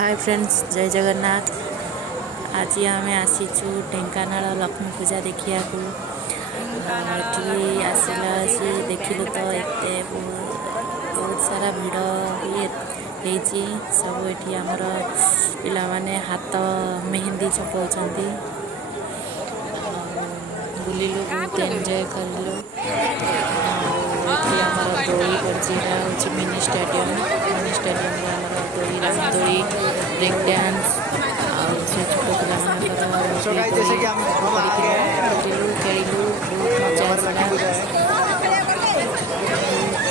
Hi friends, जय जगन्नाथ। आज आम आसीचु ढेंकानाल लक्ष्मी पूजा देखा आसला देखिलु तो एते बहुत सारा भिड़ भी सब ये आमर पिला माने हाथ मेहंदी छपाउछंती बुलिलु बहुत एंजॉय करलु। दोली पड़ी मिनी स्टेडियम दोली रामदोली ब्रेक डांस से छोट पिला खेलु बहुत मजा आसला।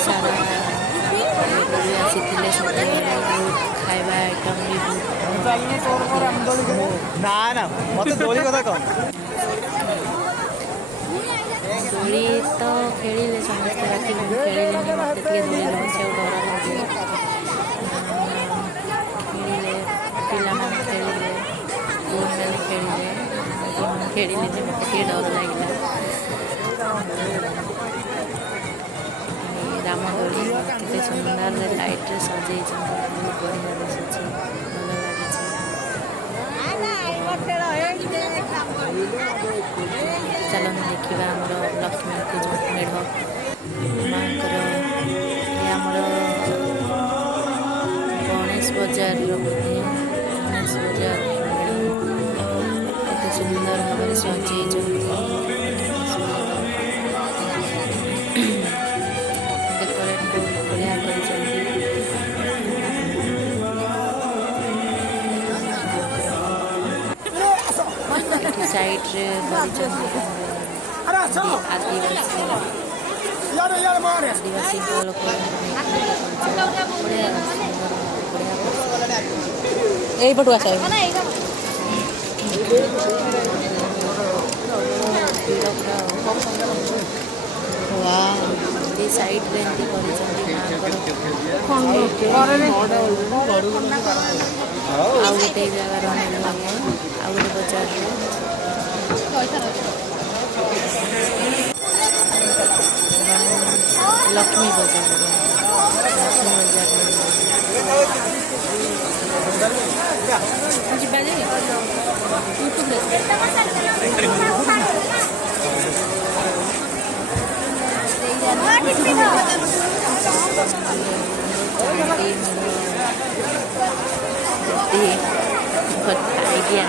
सारा आसी खाଇବା आइटम भी ना मत दोली कथा कौन दोली तो खेलिले समस्ते बाकी खेलिले मत दोली से डर लगे खेलिले पिला माने खेलिले बोन मैंने खेलिले मत डर लगे। रामदोली केते सुंदर लाइट सजे बहुत बढ़िया दिशुची भल लगे। चलो देखा आमर लक्ष्मी पूजा मेढ़ माँकर आमर गणेश बजार बोधे गणेश बजार केते सुंदर भाव सजे डेकोरेट बहुत बढ़िया कर साइड रे आदिवासी लोक पटुआ साइड रे गोटे जगार आउ गोटे बजार लक्ष्मी बजार आइडिया